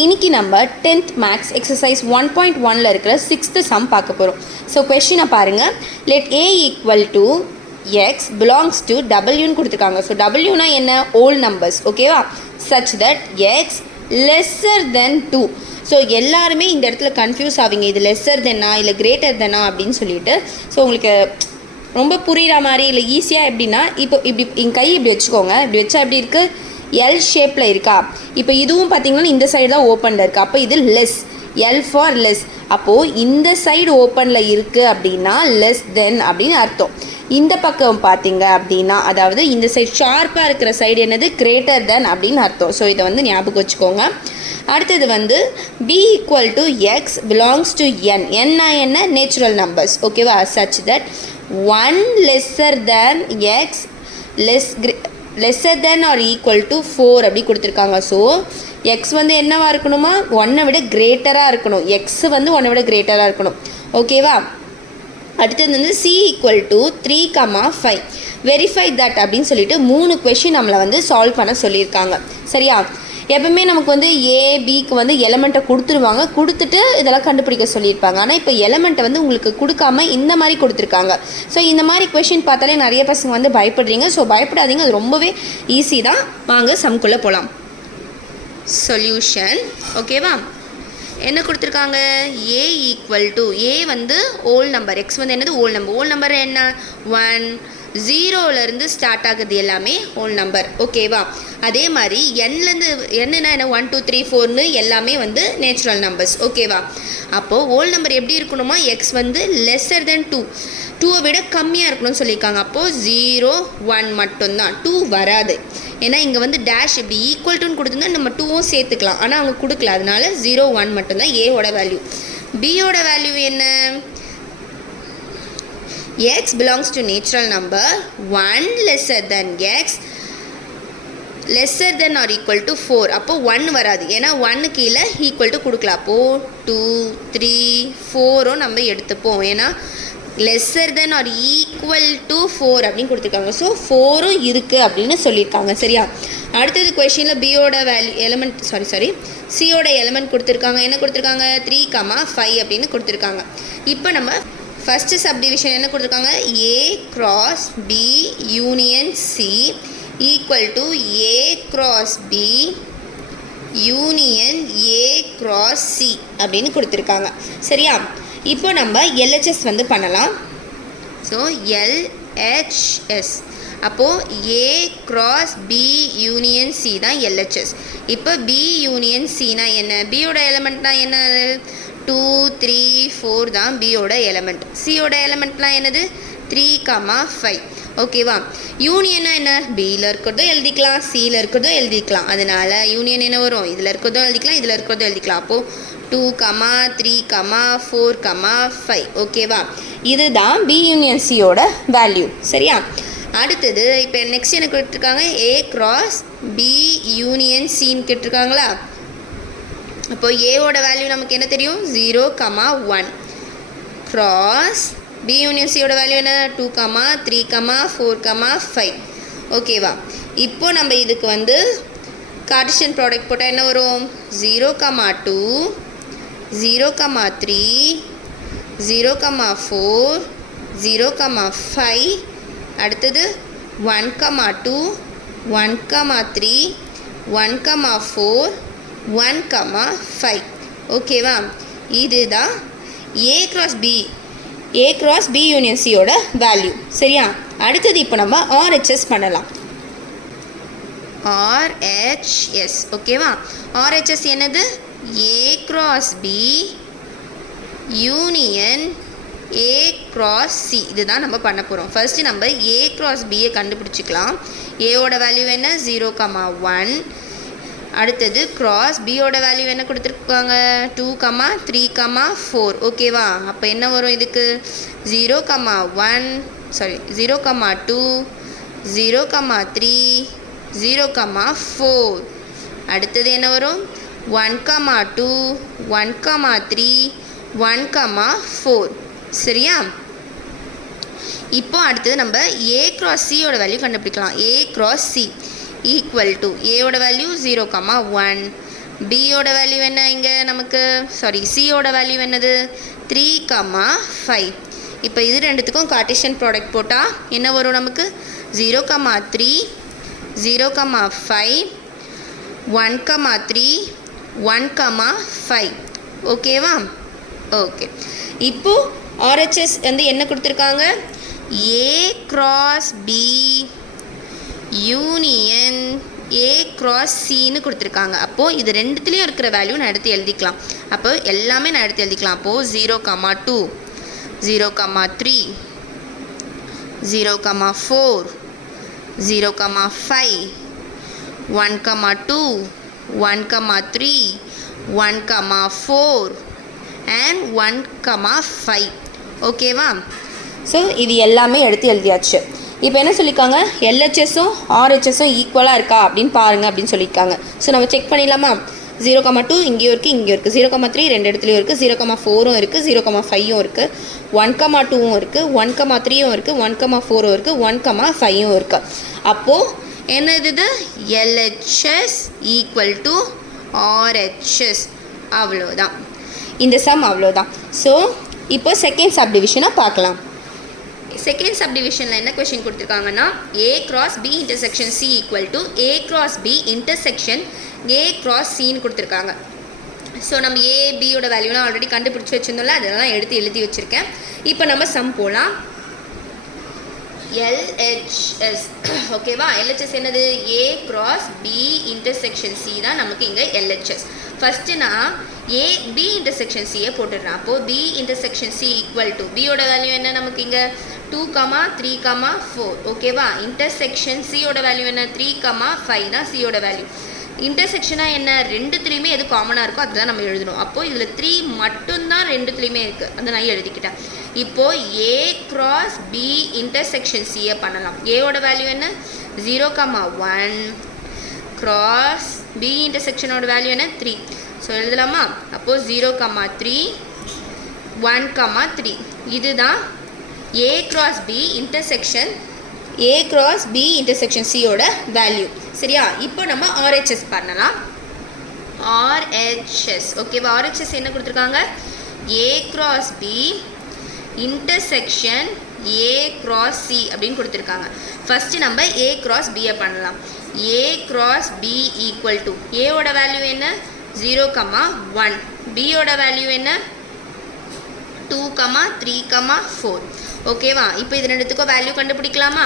இன்னைக்கு நம்ம 10th maths exercise 1.1ல இருக்கிற 6th சம் பார்க்க போகிறோம். ஸோ கொஸ்டினை பாருங்கள். Let A equal to X belongs to டபிள்யூன்னு கொடுத்துருக்காங்க. ஸோ டபிள்யூனா என்ன? Whole numbers. ஓகேவா? Such that X lesser than 2. So எல்லாருமே இந்த இடத்துல கன்ஃபியூஸ் ஆவீங்க, இது லெஸ்ஸர் தென்னா இல்லை கிரேட்டர் தென்னா அப்படின்னு சொல்லிட்டு. ஸோ உங்களுக்கு ரொம்ப புரிகிற மாதிரி இல்லை ஈஸியாக எப்படின்னா, இப்போ இப்படி என் கை இப்படி வச்சுக்கோங்க. இப்படி வச்சா எப்படி இருக்குது? எல் ஷேப்பில் இருக்கா? இப்போ இதுவும் பார்த்திங்கன்னா இந்த சைடு தான் ஓப்பனில் இருக்குது. அப்போ இது லெஸ், எல் ஃபார் லெஸ். அப்போது இந்த சைடு ஓப்பனில் இருக்குது அப்படின்னா லெஸ் தென் அப்படின்னு அர்த்தம். இந்த பக்கம் பார்த்தீங்க அப்படின்னா, அதாவது இந்த சைடு ஷார்ப்பாக இருக்கிற சைடு என்னது? கிரேட்டர் தென் அப்படின்னு அர்த்தம். ஸோ இதை வந்து ஞாபகம் வச்சுக்கோங்க. அடுத்தது வந்து b equal to X belongs to N. என்னா என்ன? Natural numbers. ஓகேவா? Such that 1 lesser than X lesser than or equal to 4 அப்படி கொடுத்துருக்காங்க. ஸோ எக்ஸ் வந்து என்னவா இருக்கணுமா? 1 விட கிரேட்டராக இருக்கணும். எக்ஸ் வந்து 1 விட கிரேட்டராக இருக்கணும். ஓகேவா? அடுத்தது வந்து C equal to 3,5 verify that அப்படின்னு சொல்லிட்டு 3 கொஷின் நம்மளை வந்து சால்வ் பண்ண சொல்லியிருக்காங்க. சரியா? எப்பவுமே நமக்கு வந்து ஏபிக்கு வந்து எலமெண்ட்டை கொடுத்துருவாங்க, கொடுத்துட்டு இதெல்லாம் கண்டுபிடிக்க சொல்லியிருப்பாங்க. ஆனால் இப்போ எலமெண்ட்டை வந்து உங்களுக்கு கொடுக்காம இந்த மாதிரி கொடுத்துருக்காங்க. ஸோ இந்த மாதிரி கொஷின் பார்த்தாலே நிறைய பசங்க வந்து பயப்படுறீங்க. ஸோ பயப்படாதீங்க, அது ரொம்பவே ஈஸி தான். வாங்க சம்குள்ளே போகலாம். சொல்யூஷன். ஓகேவா? என்ன கொடுத்துருக்காங்க? ஏ ஈக்குவல் டு, ஏ வந்து ஓல் நம்பர், எக்ஸ் வந்து என்னது? ஓல் நம்பர். ஓல் நம்பர் என்ன? 1, 0லேருந்து ஸ்டார்ட் ஆகுது எல்லாமே ஓல் நம்பர். ஓகேவா? அதே மாதிரி என்லேருந்து என்னன்னா என்ன? 1 2 3 4ன்னு எல்லாமே வந்து நேச்சுரல் நம்பர்ஸ். ஓகேவா? அப்போது ஓல் நம்பர் எப்படி இருக்கணுமா? எக்ஸ் வந்து லெஸ்ஸர் தென் 2, 2வை விட கம்மியாக இருக்கணும்னு சொல்லியிருக்காங்க. அப்போது 0 1 மட்டும்தான், 2 வராது. ஏன்னா இங்கே வந்து டேஷ் இப்படி ஈக்குவல் டுன்னு கொடுத்துருந்தா நம்ம 2வும் சேர்த்துக்கலாம். ஆனால் அவங்க கொடுக்கல, அதனால 0 1 மட்டும்தான் ஏவோட வேல்யூ. பியோட வேல்யூ என்ன? x belongs to natural number 1 lesser than x lesser than or equal to 4. அப்போ 1 வராது, ஏன்னா 1 கீழே ஈக்குவல் டு கொடுக்கலாம். அப்போது 2 3 4 நம்ம எடுத்துப்போம், ஏன்னா lesser than or equal to 4 அப்படின்னு கொடுத்துருக்காங்க. ஸோ 4ம் இருக்குது அப்படின்னு சொல்லியிருக்காங்க. சரியா? அடுத்தது கொஷினில் பியோட வேல்யூ எலமெண்ட் சியோட எலமெண்ட் கொடுத்துருக்காங்க. என்ன கொடுத்துருக்காங்க? 3,5 அப்படின்னு கொடுத்துருக்காங்க. இப்போ நம்ம ஃபஸ்ட்டு சப்டிவிஷன் என்ன கொடுத்துருக்காங்க? A cross B union C equal to A cross B union A cross C அப்படின்னு கொடுத்துருக்காங்க. சரியா? இப்போ நம்ம எல்ஹெச்எஸ் வந்து பண்ணலாம். ஸோ எல்ஹெச்எஸ் அப்போது A cross B union C தான் எல்ஹெச்எஸ். இப்போ பி யூனியன் சினா என்ன? பியோட எலமெண்ட்னா என்ன? 2 3 4 தான் பியோட எலமெண்ட். சியோட எலமெண்ட்லாம் என்னது? 3,5. ஓகேவா? யூனியன்னா என்ன? பியில் இருக்கிறதோ எழுதிக்கலாம், சியில் இருக்கிறதோ எழுதிக்கலாம். அதனால யூனியன் என்ன வரும்? இதில் இருக்கிறதோ எழுதிக்கலாம், இதில் இருக்கிறதோ எழுதிக்கலாம். அப்போது 2, 3, 4, 5. ஓகேவா? இதுதான் பி யூனியன் சியோட வேல்யூ. சரியா? அடுத்தது இப்போ நெக்ஸ்ட் என்ன கேட்டிருக்காங்க? ஏ க்ராஸ் பி யூனியன் சின்னு கேட்டிருக்காங்களா? அப்போது ஏவோட வேல்யூ நமக்கு என்ன தெரியும்? 0, 1 க்ராஸ் பி யூனியன் சியோட வேல்யூ என்ன? 2, 3, 4, 5. ஓகேவா? இப்போது நம்ம இதுக்கு வந்து கார்ட்டீசியன் ப்ராடக்ட் போட்டால் என்ன வரும்? 0, 2 0, 3 0, 4 0, 5. அடுத்தது 1, 2 1, 3 1, 4 1, 5. ஓகேவா? இதுதான் ஏ க்ராஸ் பி யூனியன் சியோட வேல்யூ. சரியா? அடுத்தது இப்போ நம்ம ஆர்ஹெச்எஸ் பண்ணலாம். ஆர்ஹெச்எஸ். ஓகேவா? ஆர்ஹெச்எஸ் என்னது? A cross B union A cross C. இதுதான் நம்ம பண்ண போகிறோம். ஃபர்ஸ்ட்டு நம்ம ஏ க்ராஸ் பியை கண்டுபிடிச்சிக்கலாம். ஏவோட வேல்யூ என்ன? 0, 1. அடுத்தது க்ராஸ் பியோட வேல்யூ என்ன கொடுத்துருக்காங்க? 2, 3, 4. ஓகேவா? அப்போ என்ன வரும் இதுக்கு? 0, 1 0, 2 0, 3 0, 4. அடுத்தது என்ன வரும்? 1, 2 1, 3 1, 4. சரியா? இப்போ அடுத்தது நம்ம ஏ க்ராஸ் சியோட வேல்யூ கண்டுபிடிக்கலாம். ஏ க்ராஸ் சி ஈக்குவல் டு ஏவோட வேல்யூ 0, 1, பியோட வேல்யூ என்ன இங்கே நமக்கு சியோட வேல்யூ என்னது 3, 5. இப்போ இது ரெண்டுத்துக்கும் கார்ட்டீசியன் ப்ராடக்ட் போட்டால் என்ன வரும் நமக்கு 0, 3, 0, 5, 1, 3, 1, 5. ஓகேவா? ஓகே. இப்போது RHS வந்து என்ன கொடுத்துருக்காங்க? A cross B union A cross Cன்னு கொடுத்துருக்காங்க. அப்போது இது ரெண்டுத்துலேயும் இருக்கிற வேல்யூ நான் எடுத்து எழுதிக்கலாம். அப்போ எல்லாமே நான் எடுத்து எழுதிக்கலாம். அப்போது 0, 2, 0, 3, 0, 4, 0, 5, 1, 2, 1, 3, 1, 4 and 1, 5. ஓகேவா? ஸோ இது எல்லாமே எடுத்து எழுதியாச்சு. இப்போ என்ன சொல்லியிருக்காங்க? LHSும் RHSும் ஈக்குவலாக இருக்கா அப்படின்னு பாருங்கள் அப்படின்னு சொல்லியிருக்காங்க. ஸோ நம்ம செக் பண்ணிடலாமா? 0, 2 இங்கேயும் இருக்குது, இங்கேயும் இருக்குது. 0, 3 ரெண்டு இடத்துலையும் இருக்குது. 0, 4ம் இருக்குது, 0, 5ம் இருக்குது. 1, 2ம் இருக்குது, 1, 3ம் இருக்குது, 1, 4ம் இருக்குது, 1, 5ம் இருக்குது. அப்போது என்ன இது? LHS equal to RHS. அவ்வளோதான். இந்த சம் அவ்வளோதான். ஸோ இப்போ செகண்ட் சப்டிவிஷனாக பார்க்கலாம். செகண்ட் சப்டிவிஷனில் என்ன கொஷின் கொடுத்துருக்காங்கன்னா A cross B intersection C equal to A cross B intersection A cross Cன்னு கொடுத்துருக்காங்க. ஸோ நம்ம A Bயோட வேல்யூலாம் ஆல்ரெடி கண்டுபிடிச்சி வச்சுருந்தோம்ல, அதெல்லாம் எடுத்து எழுதி வச்சுருக்கேன். இப்போ நம்ம சம் போகலாம். LHS ஓகேவா? LHS என்னது? A cross B intersection C தான் நமக்கு இங்கே LHS. ஃபஸ்ட்டு நான் A B intersection C போட்டுடுறேன். அப்போது B intersection C equal to Bயோட வேல்யூ என்ன நமக்கு இங்கே 2, 3, 4. ஓகேவா? இன்டர்செக்ஷன் Cயோட வேல்யூ என்ன 3, 5 தான் Cயோட வேல்யூ. இன்டர்செக்ஷனாக என்ன? ரெண்டுத்துலேயுமே எது காமனாக இருக்கோ அதுதான் நம்ம எழுதணும். அப்போது இதில் 3 மட்டும்தான் ரெண்டுத்துலேயுமே இருக்குது, அதை நான் எழுதிக்கிட்டேன். இப்போது A cross B intersection Cயை பண்ணலாம். Aயோட வேல்யூ என்ன? 0, 1 cross B இன்டர்செக்ஷனோட வேல்யூ என்ன? 3. ஸோ எழுதலாமா? அப்போது 0, 3, 1, 3. இதுதான் A cross B intersection Cயோட வேல்யூ. சரியா? இப்போ நம்ம RHS பண்ணலாம். RHS ஓகேவா? RHS என்ன கொடுத்துருக்காங்க? A cross B intersection A cross C அப்படின்னு கொடுத்துருக்காங்க. ஃபஸ்ட்டு நம்ம A cross Bயை பண்ணலாம். A cross B equal to Aயோட வேல்யூ என்ன? 0, 1. Bயோட வேல்யூ என்ன? 2, 3, 4. ஓகேவா? இப்போ இது ரெண்டுத்துக்கும் வேல்யூ கண்டுபிடிக்கலாமா?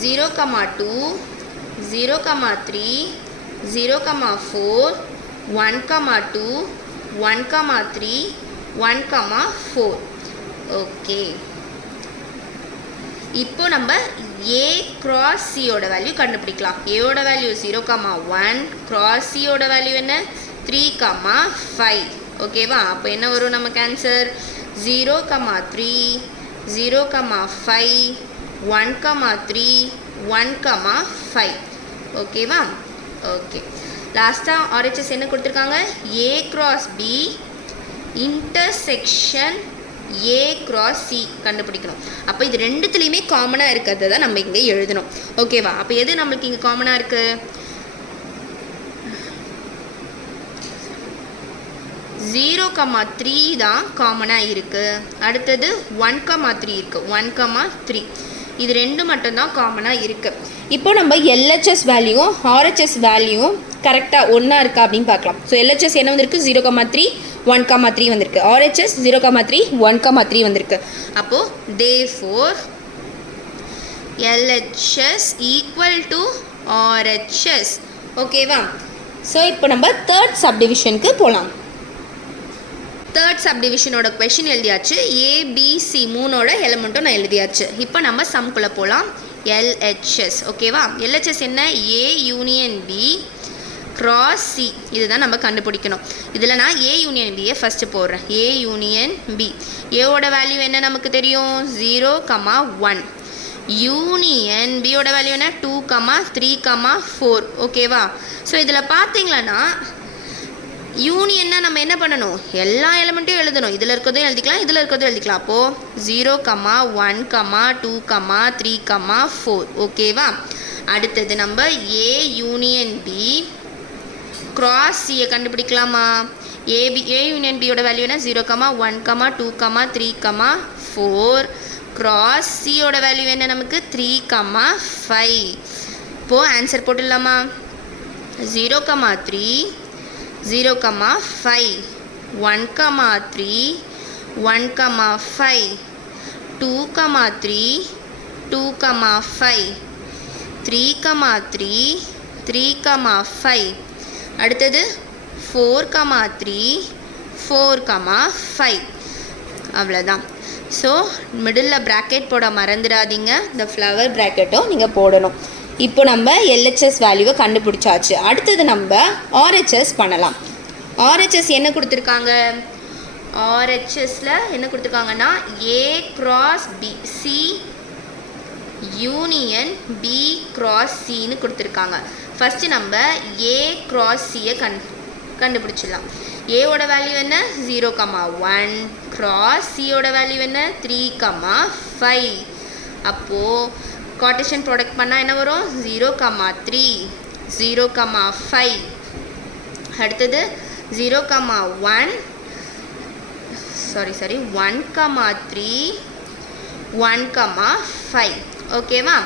Zero, 2, 0, 3, 0, 4, 1, 2, 1, 3, 1, 4. ஓகே. இப்போ நம்ம A cross Cயோட வேல்யூ கண்டுபிடிக்கலாம். Aயோட வேல்யூ 0, 1, cross Cயோட வேல்யூ என்ன? 3, 5. ஓகேவா? அப்போ என்ன வரும் நமக்கு ஆன்சர்? 0, 3, 0, 5, 1, 3, 1, 5. ஓகேவா? ஓகே. லாஸ்ட்டாக RHS என்ன கொடுத்துருக்காங்க? A cross B intersection A cross C கண்டுபிடிக்கணும். அப்போ இது ரெண்டுத்துலேயுமே காமனாக இருக்கிறது தான் நம்ம இங்கே எழுதணும். ஓகேவா? அப்போ எது நம்மளுக்கு இங்கே காமனாக இருக்குது? 0, 3 தான் காமனாக இருக்குது. அடுத்தது 1, 3 இருக்குது. 1, 3 இது ரெண்டு மட்டும்தான் காமனாக இருக்குது. இப்போ நம்ம LHS வேல்யூவும் RHS வேல்யூவும் கரெக்டாக ஒன்றா இருக்கா அப்படின்னு பார்க்கலாம். ஸோ LHS என்ன வந்திருக்கு? 0, 3, 1, 3 வந்திருக்கு. RHS 0, 3, 1, 3 வந்திருக்கு. அப்போது therefore LHS equal to RHS. ஓகேவா? ஸோ இப்போ நம்ம தேர்ட் சப்டிவிஷனுக்கு போகலாம். தேர்ட் சப்டிவிஷனோட கொஷின் எழுதியாச்சு. ABC 3ஓட எலிமெண்ட்டும் நான் எழுதியாச்சு. இப்போ நம்ம சம்குள்ளே போகலாம். LHS ஓகேவா? LHS என்ன? A union B cross C இதுதான் நம்ம கண்டுபிடிக்கணும். இதில் நான் A யூனியன் Bயை ஃபஸ்ட்டு போடுறேன். A யூனியன் B ஏவோட வேல்யூ என்ன நமக்கு தெரியும்? 0, 1. யூனியன் பியோட வேல்யூ என்ன? 2, 3, 4. ஓகேவா? ஸோ இதில் பார்த்தீங்களன்னா யூனியன்னா நம்ம என்ன பண்ணணும், எல்லா எலிமெண்ட்டையும் எழுதணும். இதில் இருக்கிறதும் எழுதிக்கலாம், இதில் இருக்கிறதும் எழுதிக்கலாம். அப்போது 0, 1, 2, 3, 4. ஓகேவா? அடுத்தது நம்ம ஏ யூனியன் பி கிராஸ் சியை கண்டுபிடிக்கலாமா? ஏ யூனியன் பியோட வேல்யூ என்ன? 0, 1, 2, 3, 4. கிராஸ் சியோட வேல்யூ என்ன நமக்கு? 3, 5. இப்போது ஆன்சர் போட்டுடலாமா? 0, 3, 0, 5, 1, 3, 1, 5, 2, 3, 2, 5, 3, 3, 5. அடுத்தது 4, 3, 4, 5. அவ்வளோதான். ஸோ மிடில் ப்ராக்கெட் போட மறந்துடாதீங்க. இந்த ஃப்ளவர் ப்ராக்கெட்டும் நீங்கள் போடணும். இப்போ நம்ம எல்ஹெச்எஸ் வேல்யூவை கண்டுபிடிச்சாச்சு. அடுத்தது நம்ம ஆர்ஹெச்எஸ் பண்ணலாம். ஆர்ஹெச்எஸ் என்ன கொடுத்துருக்காங்க? ஆர்ஹெச்எஸில் என்ன கொடுத்துருக்காங்கன்னா A cross B C union B cross சின்னு கொடுத்துருக்காங்க. ஃபஸ்ட்டு நம்ம ஏ கிராஸ் சியை கண்டுபிடிச்சிடலாம். ஏவோட வேல்யூ என்ன? 0, 1. கிராஸ் சியோட வேல்யூ என்ன? 3, 5. அப்போது கார்ட்டீசியன் ப்ராடக்ட் பண்ணால் என்ன வரும்? 0, 3, 0, 5. அடுத்தது 0, 1 1, 3, 1, 5. ஓகேவா?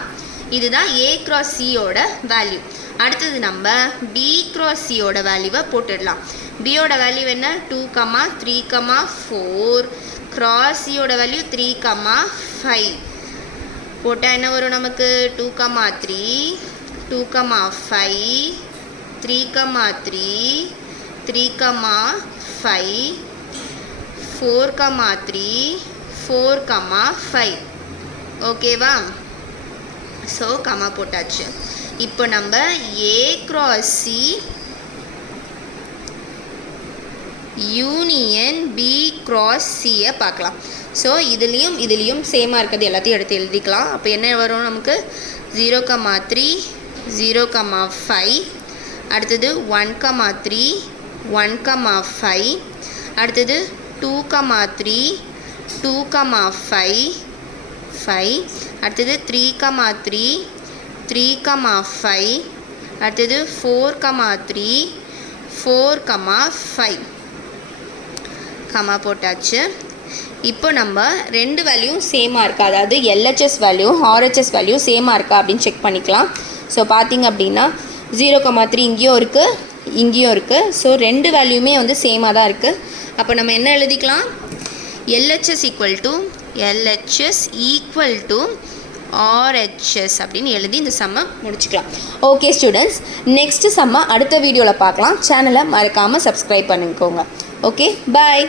இதுதான் ஏ கிராஸ் சியோட வேல்யூ. அடுத்தது நம்ம பி கிராஸ் சியோட வேல்யூவை போட்டுடலாம். பியோட வேல்யூ என்ன? 2, 3, 4. கிராஸ் சியோட வேல்யூ 3, 5. போட்டால் என்ன வரும் நமக்கு? 2, 3, 2, 5, 3, 3, 5, 4, 3, 4, 5. ஓகேவா? ஸோ கமா போட்டாச்சு. இப்போ நம்ம A cross C union B cross சியை பார்க்கலாம். ஸோ இதுலேயும் சேமாக இருக்கிறது எல்லாத்தையும் எடுத்து எழுதிக்கலாம். அப்போ என்ன வரும் நமக்கு? 0, 3, 0, 5. அடுத்தது 1, 3, 1, 5. அடுத்தது 2, 3, 2, 5. அடுத்தது 3, 3, 3, 5. அடுத்தது 4, 3, 4, 5. கமா போட்டாச்சு. இப்போ நம்ம ரெண்டு வேல்யூவும் சேமாக இருக்கா, அதாவது எல்ஹெச்எஸ் வேல்யூ ஆர்ஹெச்எஸ் வேல்யூ சேமாக இருக்கா அப்படின்னு செக் பண்ணிக்கலாம். ஸோ பார்த்திங்க அப்படின்னா 0, 3 இங்கேயும் இருக்குது, இங்கேயும் இருக்குது. ஸோ ரெண்டு வேல்யூமே வந்து சேமாக தான் இருக்குது. அப்போ நம்ம என்ன எழுதிக்கலாம்? எல்ஹெச்எஸ் ஈக்குவல் டு ஆர்ஹெச்எஸ் அப்படின்னு எழுதி இந்த சம்மை முடிச்சுக்கலாம். ஓகே ஸ்டூடெண்ட்ஸ், நெக்ஸ்ட்டு சம்மை அடுத்த வீடியோவில் பார்க்கலாம். சேனலை மறக்காமல் சப்ஸ்கிரைப் பண்ணிக்கோங்க. ஓகே, பாய்.